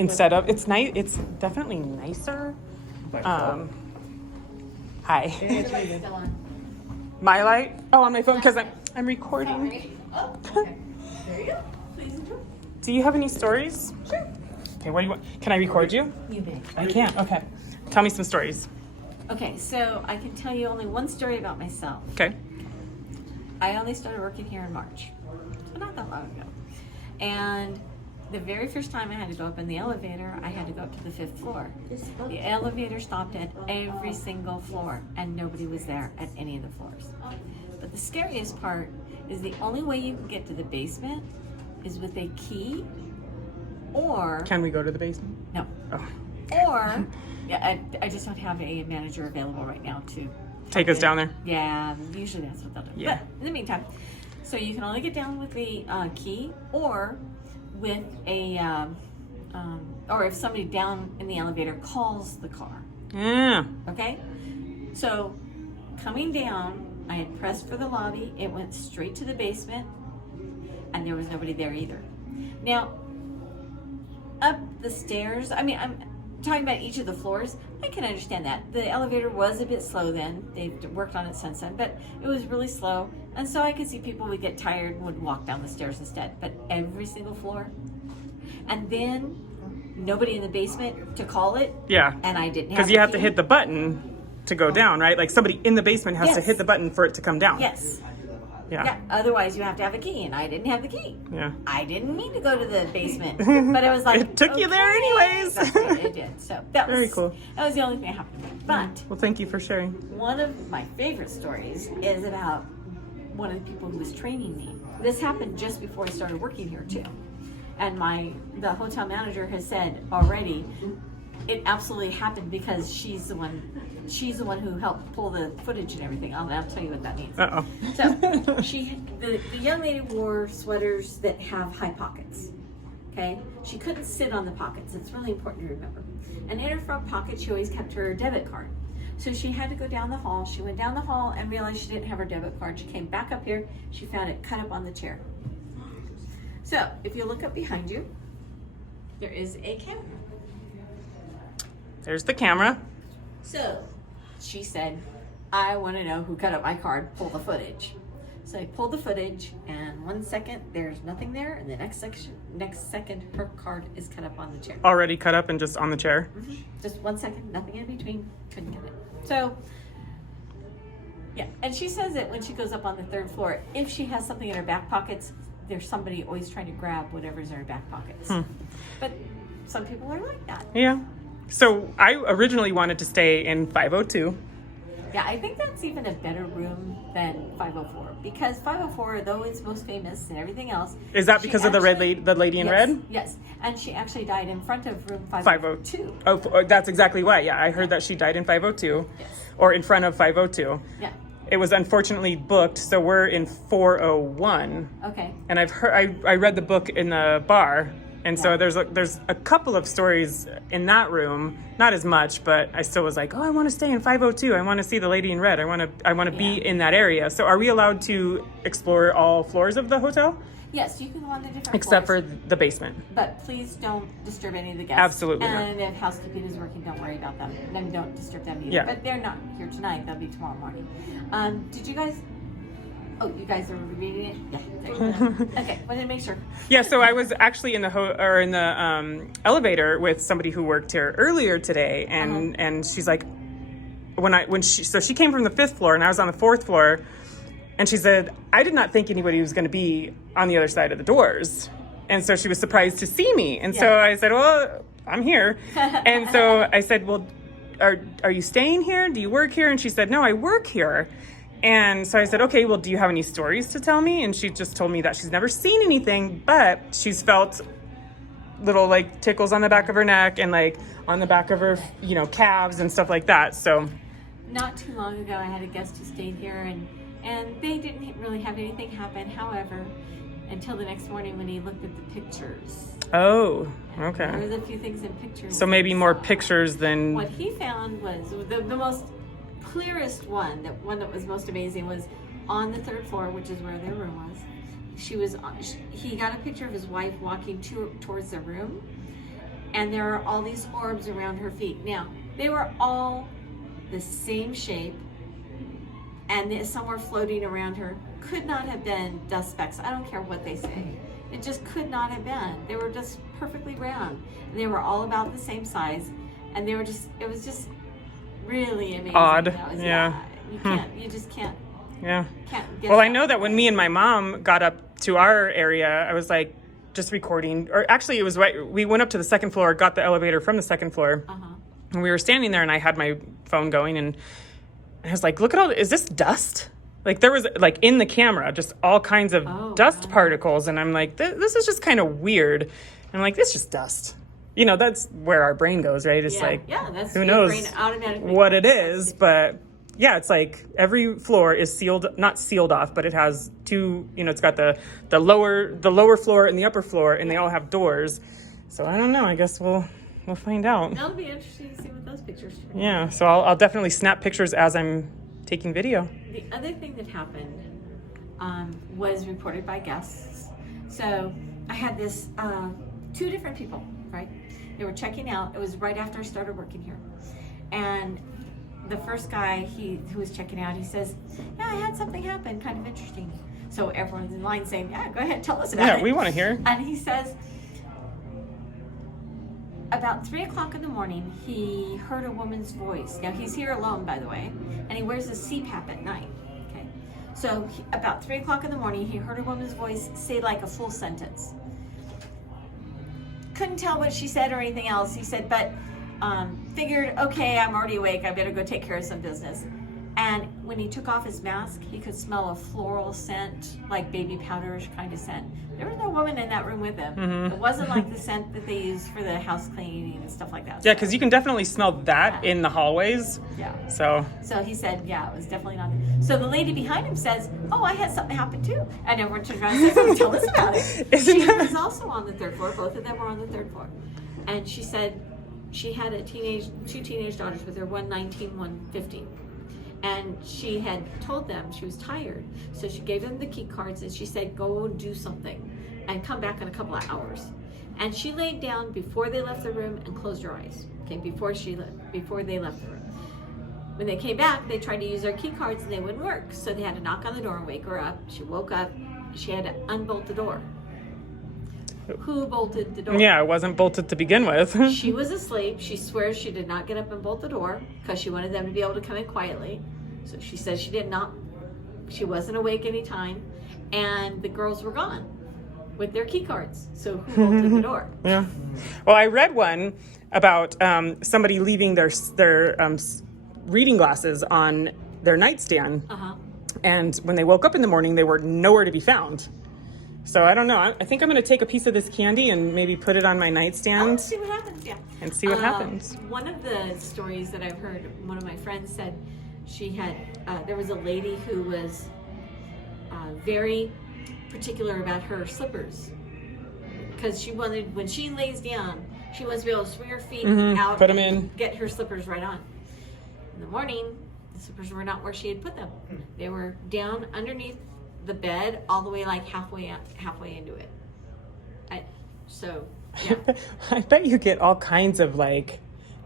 instead of, it's nice, it's definitely nicer. Hi. My light? Oh, on my phone, because I'm recording. Oh, okay. There you go. Please enjoy. Do you have any stories? Sure. Okay, what do you want? Can I record you? You may. I can, okay. Tell me some stories. Okay, so I can tell you only one story about myself. Okay. I only started working here in March, so not that long ago. And the very first time I had to go up in the elevator, I had to go up to the 5th floor. The elevator stopped at every single floor, and nobody was there at any of the floors. But the scariest part is the only way you can get to the basement is with a key, or... Can we go to the basement? No. Oh. Or, yeah, I just don't have a manager available right now to... Take us down there? Yeah, usually that's what they'll do. Yeah. But in the meantime, so you can only get down with the key, or with a, or if somebody down in the elevator calls the car. Yeah. Okay? So, coming down, I had pressed for the lobby, it went straight to the basement, and there was nobody there either. Now, up the stairs, I mean, I'm talking about each of the floors, I can understand that. The elevator was a bit slow then. They've worked on it since then, but it was really slow. And so I could see people would get tired and would walk down the stairs instead. But every single floor. And then nobody in the basement to call it. Yeah. And I didn't have Because you have to hit the button to go down, right? Like somebody in the basement has to hit the button for it to come down. Yes. Yeah. Yeah. Otherwise, you have to have a key, and I didn't have the key. Yeah. I didn't mean to go to the basement, but it was like It took you there anyways. That's right, it did. So that was Very cool. That was the only thing that happened to me. But Well, thank you for sharing. one of my favorite stories is about one of the people who was training me. This happened just before I started working here too, and the hotel manager has said already, it absolutely happened because she's the one who helped pull the footage and everything. I'll tell you what that means. Uh-oh. So the young lady wore sweaters that have high pockets. Okay, she couldn't sit on the pockets. It's really important to remember. And in her front pocket, she always kept her debit card. So she had to go down the hall. She went down the hall and realized she didn't have her debit card. She came back up here. She found it cut up on the chair. So if you look up behind you, there is a camera. There's the camera. So she said, I want to know who cut up my card, pull the footage. So I pulled the footage, and 1 second, there's nothing there, and the next second, her card is cut up on the chair. Already cut up and just on the chair. Mm-hmm. Just 1 second, nothing in between, couldn't get it. So, yeah, and she says that when she goes up on the 3rd floor, if she has something in her back pockets, there's somebody always trying to grab whatever's in her back pockets. But some people are like that. Yeah. So I originally wanted to stay in 502. Yeah, I think that's even a better room than 504, because 504, though it's most famous and everything else. Is that because of the lady in red? Yes, and she actually died in front of room 502. Oh, that's exactly why. Yeah, I heard that she died in 502, Yes. or in front of 502. Yeah. It was unfortunately booked, so we're in 401. Okay. And I read the book in the bar. And so there's a couple of stories in that room, not as much, but I still was like, oh, I want to stay in 502. I want to see the lady in red. I want to be in that area. So are we allowed to explore all floors of the hotel? Yes, you can go on the different Except floors, for the basement. but please don't disturb any of the guests. Absolutely not. And if housekeeping is working, don't worry about them. Then don't disturb them either. Yeah. But they're not here tonight. They'll be tomorrow morning. Did you guys? Oh, you guys are reading it? Yeah. There you go. Okay, wanted to make sure. Yeah, so I was actually in the elevator with somebody who worked here earlier today, and she's like, she came from the 5th floor, and I was on the 4th floor, and she said, I did not think anybody was going to be on the other side of the doors, and so she was surprised to see me, and so I said, well, I'm here, and so I said, well, are you staying here? Do you work here? And she said, no, I work here. And so I said, okay, well, do you have any stories to tell me? And she just told me that she's never seen anything, but she's felt little like tickles on the back of her neck and like on the back of her, calves and stuff like that. So not too long ago, I had a guest who stayed here, and they didn't really have anything happen. However, until the next morning when he looked at the pictures. Oh, okay. There was a few things in pictures. So maybe more pictures than... What he found was the most clearest one, the one that was most amazing, was on the 3rd floor, which is where their room was. He got a picture of his wife walking towards the room, and there are all these orbs around her feet. Now, they were all the same shape, and some were floating around her. Could not have been dust specks. I don't care what they say. It just could not have been. They were just perfectly round. They were all about the same size, and it was just really amazing. Odd. Yeah. You just can't. Yeah. Can't get Well, I know that when me and my mom got up to our area, I was like just recording, or actually it was right. We went up to the second floor, got the elevator from the second floor, and we were standing there, and I had my phone going, and I was like, "Look at is this dust?" Like there was like in the camera, just all kinds of dust particles, and I'm like, "This is just kind of weird." And I'm like, "This is just dust." You know, that's where our brain goes, right? It's that's who your knows brain automatically what it is, but. Yeah, it's like every floor is not sealed off, but it has two, it's got the lower floor and the upper floor, and they all have doors. So I don't know, I guess we'll find out. That'll be interesting to see what those pictures are. Yeah, so I'll definitely snap pictures as I'm taking video. The other thing that happened was reported by guests. So I had this, 2 different people, right? They were checking out. It was right after I started working here. And the first guy who was checking out, he says, "Yeah, I had something happen, kind of interesting." So everyone's in line saying, "Yeah, go ahead, tell us about it." Yeah, we want to hear. And he says, about 3 o'clock in the morning, he heard a woman's voice. Now he's here alone, by the way, and he wears a CPAP at night. Okay, so about 3 o'clock in the morning, he heard a woman's voice say like a full sentence. Couldn't tell what she said or anything else. He said, but figured, okay, I'm already awake, I better go take care of some business. And when he took off his mask, he could smell a floral scent, like baby powderish kind of scent. There was no woman in that room with him. It wasn't like the scent that they use for the house cleaning and stuff like that. Yeah, because you can definitely smell that in the hallways. Yeah. So he said, yeah, it was definitely not. So the lady behind him says, "Oh, I had something happen too." And everyone turns around and says, "Oh, tell us about it." She was also on the 3rd floor. Both of them were on the 3rd floor. And she said, she had 2 teenage daughters with her, one 19, one 15. And she had told them she was tired. So she gave them the key cards and she said, "Go do something and come back in a couple of hours." And she laid down before they left the room and closed her eyes. Okay, before they left the room. When they came back, they tried to use their key cards and they wouldn't work. So they had to knock on the door and wake her up. She woke up. She had to unbolt the door. Who bolted the door? Yeah, it wasn't bolted to begin with. She was asleep. She swears she did not get up and bolt the door because she wanted them to be able to come in quietly. So she says she wasn't awake any time, and the girls were gone with their key cards. So who bolted the door? Yeah. Well, I read one about somebody leaving their reading glasses on their nightstand, and when they woke up in the morning, they were nowhere to be found. So I don't know. I think I'm going to take a piece of this candy and maybe put it on my nightstand. See what happens, yeah. And see what happens. One of the stories that I've heard, one of my friends said there was a lady who was very particular about her slippers. Because when she lays down, she wants to be able to swing her feet out, put them in, get her slippers right on. In the morning, the slippers were not where she had put them. They were down underneath the bed, all the way like halfway into it. I bet you get all kinds of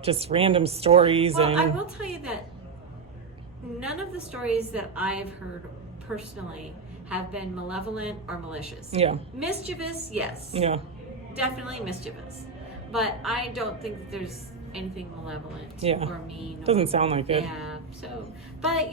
just random stories. Well, I will tell you that none of the stories that I've heard personally have been malevolent or malicious. Yeah. Mischievous, yes. Yeah. Definitely mischievous. But I don't think that there's anything malevolent or mean. Doesn't sound like it. Yeah. So, but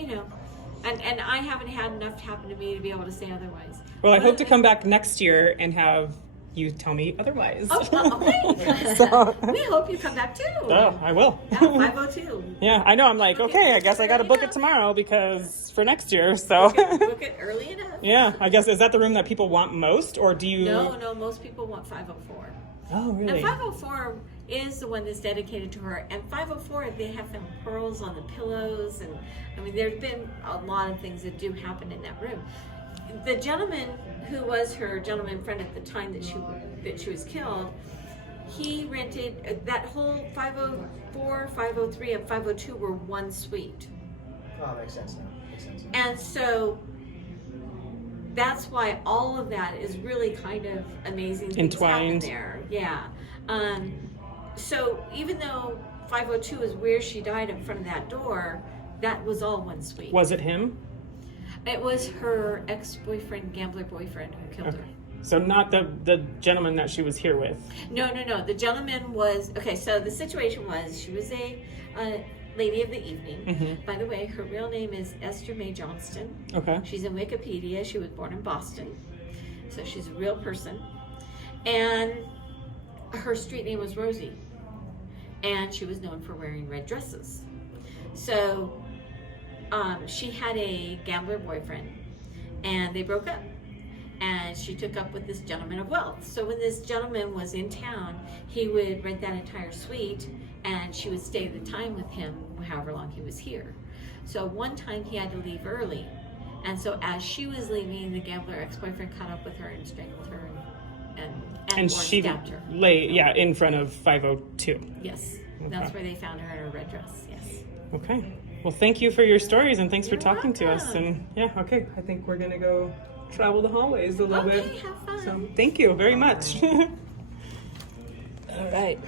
and I haven't had enough happen to me to be able to say otherwise. Well, I hope to come back next year and have you tell me otherwise. Oh, okay. We hope you come back too. Oh, I will. Yeah, 502. Yeah, I know. I'm like, okay, I guess I got to book it tomorrow because for next year. So book it early enough. Yeah, I guess, is that the room that people want most, or do you? No, most people want 504. Oh, really? And 504 is the one that's dedicated to her. And 504, they have them pearls on the pillows. And I mean, there's been a lot of things that do happen in that room. The gentleman who was her gentleman friend at the time that she was killed, he rented that whole 504, 503, and 502 were one suite. Oh, makes sense now. Makes sense. And so that's why all of that is really kind of amazing things happen entwined there. Yeah. So even though 502 is where she died in front of that door, that was all one suite. Was it him? It was her ex-boyfriend, gambler boyfriend, who killed her. So not the gentleman that she was here with. No. The gentleman was, okay, so the situation was, she was a lady of the evening. Mm-hmm. By the way, her real name is Esther Mae Johnston. Okay. She's in Wikipedia. She was born in Boston. So she's a real person. And her street name was Rosie. And she was known for wearing red dresses. So she had a gambler boyfriend, and they broke up. And she took up with this gentleman of wealth. So when this gentleman was in town, he would rent that entire suite, and she would stay the time with him however long he was here. So one time he had to leave early, and so as she was leaving, the gambler ex-boyfriend caught up with her and strangled her and or she stabbed her. lay in front of 502. Yes, that's where they found her in her red dress. Yes. Okay. Well, thank you for your stories, and thanks for You're talking to us. welcome. And okay, I think we're gonna go travel the hallways a little bit. Okay, have fun. So thank you very much. All right.